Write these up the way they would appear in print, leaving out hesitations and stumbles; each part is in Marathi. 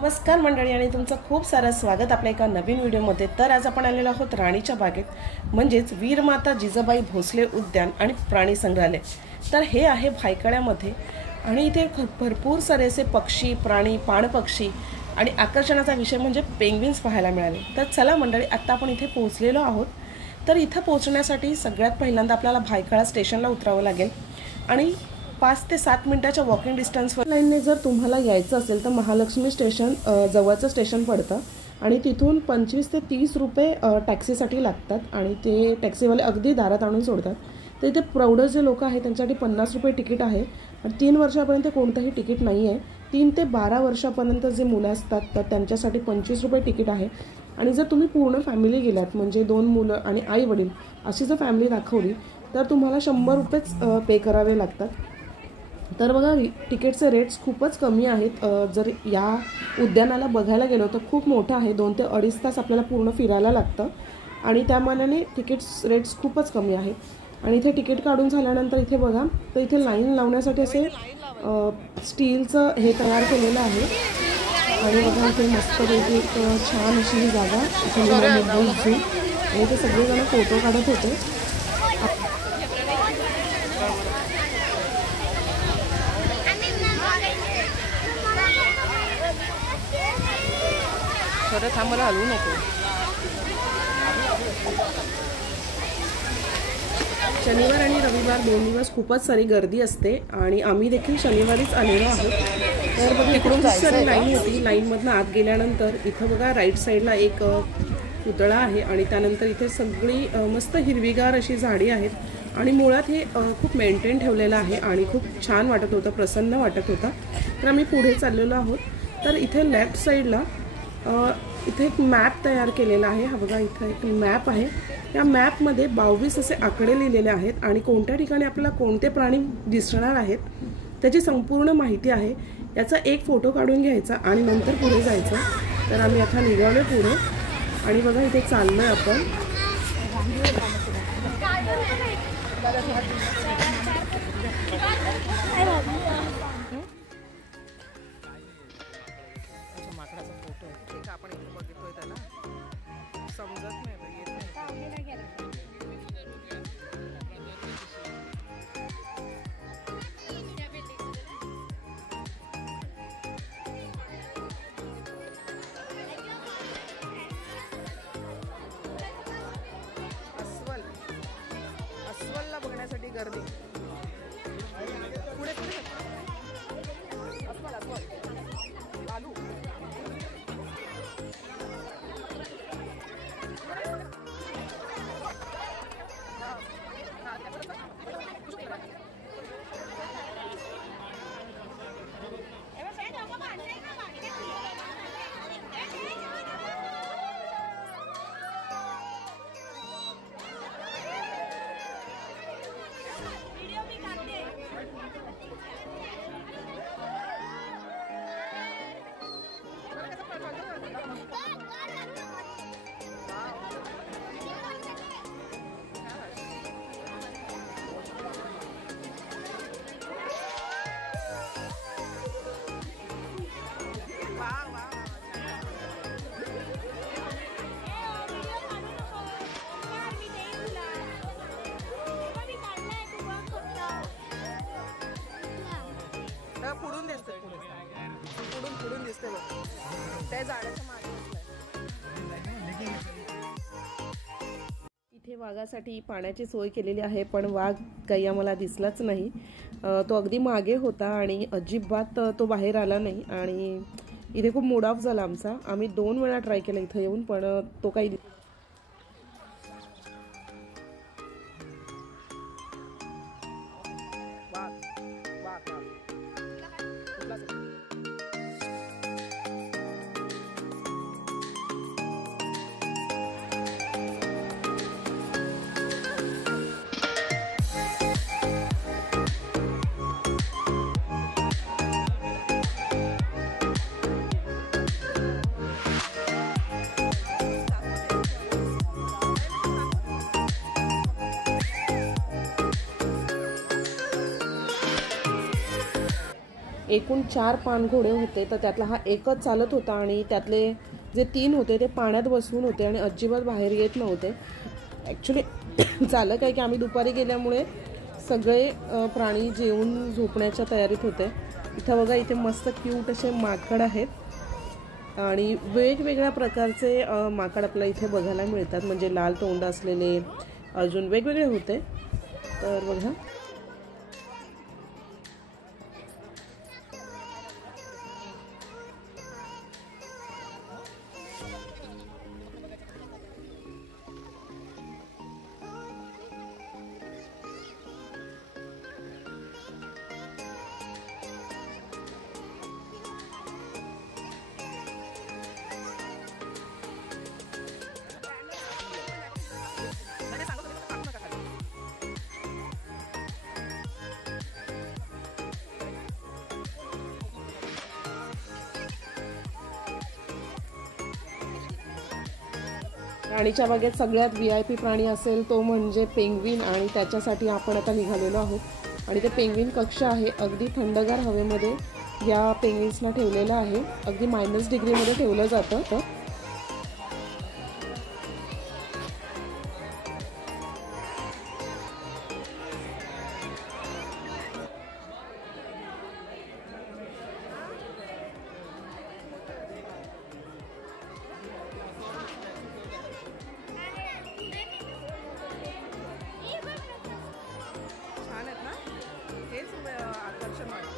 नमस्कार मंडळी आणि तुमचं खूप सारं स्वागत आपल्या एका नवीन व्हिडिओमध्ये। तर आज आपण आलेलो आहोत राणीच्या बागेत म्हणजेच वीरमाता जिजाबाई भोसले उद्यान आणि प्राणी संग्रहालय। तर हे आहे भायखळ्यामध्ये आणि इथे भरपूर सारे असे पक्षी, प्राणी, पाणपक्षी आणि आकर्षणाचा विषय म्हणजे पेंग्विन्स पाहायला मिळाले। तर चला मंडळी, आता आपण इथे पोहोचलेलो आहोत। तर इथे पोहोचण्यासाठी सगळ्यात पहिल्यांदा आपल्याला भायखळा स्टेशनला उतरावं लागेल आणि 5 ते 7 मिनिटाच्या वॉकिंग डिस्टन्सवर लाईनने जर तुम्हाला यायचं असेल तर महालक्ष्मी स्टेशन जवळचं स्टेशन पडतं आणि तिथून 25 ते 30 रुपये टॅक्सीसाठी लागतात आणि ते टॅक्सीवाले अगदी दारात आणून सोडतात। तर इथे प्रौढ जे लोक आहेत त्यांच्यासाठी 50 रुपये तिकीट आहे आणि 3 वर्षापर्यंत कोणतंही तिकीट नाही आहे। 3 ते 12 वर्षापर्यंत जे मुलं असतात तर त्यांच्यासाठी 25 रुपये तिकीट आहे आणि जर तुम्ही पूर्ण फॅमिली गेलात म्हणजे 2 मुलं आणि आई वडील अशी जर फॅमिली दाखवली तर तुम्हाला 100 रुपयेच पे करावे लागतात। तर बघा, तिकीटचे रेट्स खूपच कमी आहेत। जर या उद्यानाला बघायला गेलो तर खूप मोठं आहे, 2 ते 2.5 तास आपल्याला पूर्ण फिरायला लागतं आणि त्या मानाने तिकीट्स रेट्स खूपच कमी आहेत। आणि इथे तिकीट काढून झाल्यानंतर इथे बघा, तर इथे लाईन लावण्यासाठी असे स्टीलचं हे तयार केलेलं आहे आणि बघा इथे मस्तपैकी एक छान अशी ही जागा इथे आणि इथे सगळेजण फोटो काढत होते। खरं थांबायला हलवू नको। शनिवार आणि रविवार 2 दिवस खूपच सारी गर्दी असते आणि आम्ही देखील शनिवारीच आलेलो आहोत। तर बघा इकडून खूप सारी लाईन होती। लाईनमधनं आत गेल्यानंतर इथं बघा राईट साईडला एक पुतळा आहे आणि त्यानंतर इथे सगळी मस्त हिरवीगार अशी झाडी आहेत आणि मुळात हे खूप मेंटेन ठेवलेलं आहे आणि खूप छान वाटत होतं, प्रसन्न वाटत होता। तर आम्ही पुढे चाललेलो आहोत। तर इथे लेफ्ट साईडला इथे एक मॅप तयार केलेला आहे। हा बघा इथे एक मॅप आहे। या मॅपमध्ये 22 असे आकडे लिहिलेले आहेत आणि कोणत्या ठिकाणी आपल्याला कोणते प्राणी दिसणार आहेत त्याची संपूर्ण माहिती आहे। याचा एक फोटो काढून घ्यायचा आणि नंतर पुढे जायचं। तर आम्ही आता निघालो पुढे आणि बघा इथे चाललोय आपण। आपण इथे बघितोय त्याला समजत नाही अस्वलला बघण्यासाठी गर्दी। पुढे पुढे अस्वल लालू पुढून दिसते, पुढून दिसते बघ त्या झाडाच्या मागे। इथे वाघासाठी पाण्याची सोय केलेली आहे पण वाघ काही आम्हाला दिसलाच नाही। तो अगदी मागे होता आणि अजिबात तो बाहेर आला नाही आणि इथे खूप मूड ऑफ झाला आमचा। आम्ही 2 वेळा ट्राय केला इथे येऊन पण तो काही एकूण 4 पाणघोडे होते, तर त्यातला हा एकच चालत होता आणि त्यातले जे 3 होते ते पाण्यात बसवून होते आणि अजिबात बाहेर येत नव्हते. ॲक्च्युली झालं काय की आम्ही दुपारी गेल्यामुळे सगळे प्राणी जेवून झोपण्याच्या तयारीत होते. इथं बघा, इथे मस्त क्यूट असे माकड आहेत आणि वेगवेगळ्या प्रकारचे माकड आपल्याला इथे बघायला मिळतात. म्हणजे लाल तोंड असलेले अजून वेगवेगळे होते. तर बघा, राणीच्या बागेत सगळ्यात VIP प्राणी असेल तो म्हणजे पेंग्विन आणि त्याच्यासाठी आपण आता निघालेलो आहोत. आणि ते पेंग्विन कक्ष आहे, अगदी थंडगार हवेमध्ये या पेंग्विन्सना ठेवलेलं आहे. अगदी -डिग्रीमध्ये ठेवलं जातं. आकर्षण वाटतं.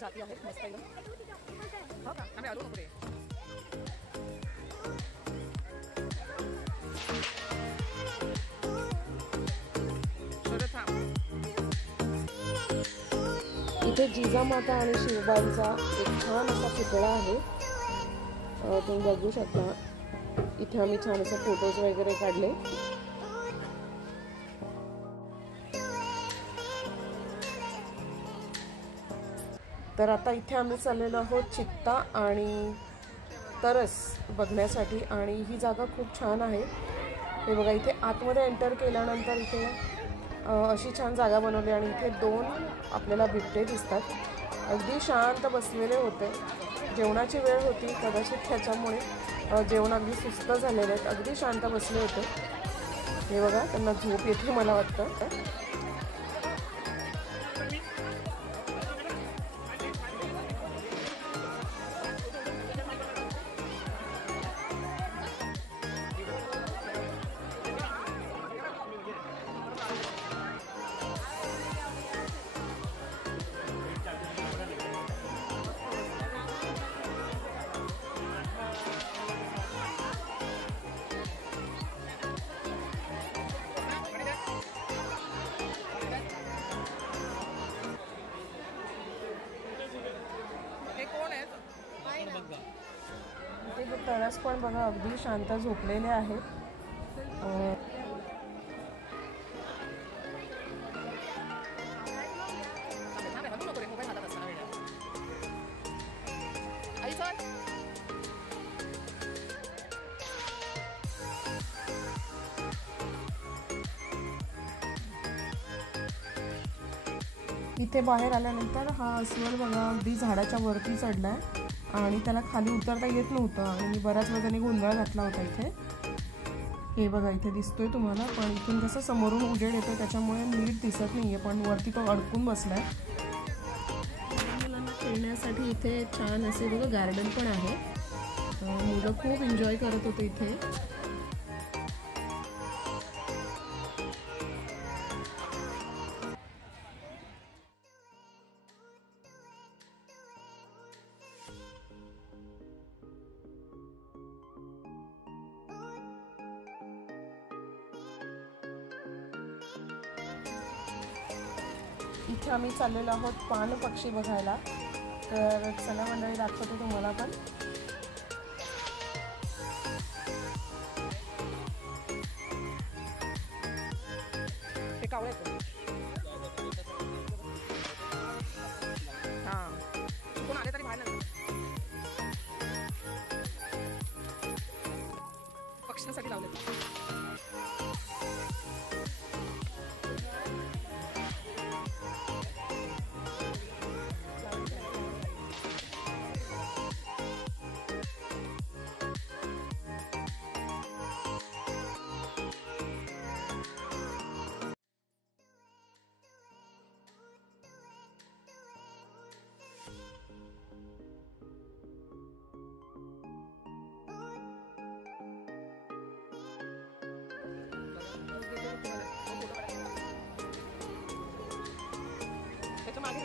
जाती आहेत मस्त एकदम. हो का, आम्ही आलो पुढे. इथे जिजामाता आणि शिवबाईंचा एक छान असा पुतळा आहे, तुम्ही बघू शकता. इथे आम्ही छान असे फोटोज वगैरे काढले. तर आता इथे आम्ही चाललेलो आहोत चित्ता आणि तरस बघण्यासाठी आणि ही जागा खूप छान आहे। हे बघा इथे आतमध्ये एंटर केल्यानंतर इथे अशी छान जागा बनवली आणि इथे 2 आपल्याला बिबटे दिसतात। अगदी शांत बसलेले होते। जेवणाची वेळ होती कदाचित त्याच्यामुळे जेवण अगदी सुस्त झालेले आहेत। अगदी शांत बसले होते। हे बघा त्यांना झोप येते मला वाटतं। इथे तरस पण बघा अगदी शांत झोपलेले आहेत। इथे बाहेर आल्यानंतर हा अस्वल बघा अगदी झाडाच्या वरती चढलाय आणि त्याला खाली उतरता येत नव्हतं आणि बराच वेळ त्याने गोंधळ घातला होता इथे। हे बघा इथे दिसतोय तुम्हाला, पण इथून कसं समोरून उजेड येतोय त्याच्यामुळे नीट दिसत नाहीये, पण वरती तो अडकून बसलाय। मुलांना खेळण्यासाठी इथे छान असे बघा गार्डन पण आहे। मुलं खूप एन्जॉय करत होते इथे। इथे आम्ही चाललेलो आहोत पान पक्षी बघायला, तर चला मंडळी दाखवते तुम्हाला पण। हे कावळे आहेत हां कोण आले तरी बाहेर नाही पक्ष्यांसाठी लावले। त्याच्या मागे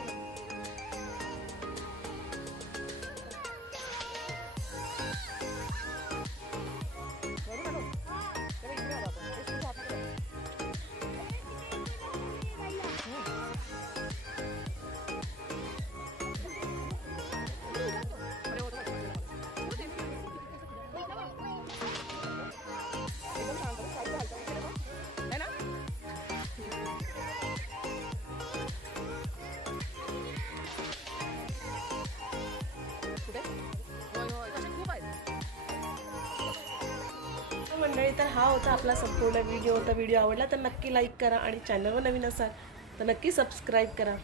मंडळी, तर हा होता आपला संपूर्ण व्हिडिओ। व्हिडिओ आवडला तर नक्की लाईक करा आणि चॅनलवर नवीन असाल तर नक्की सबस्क्राईब करा।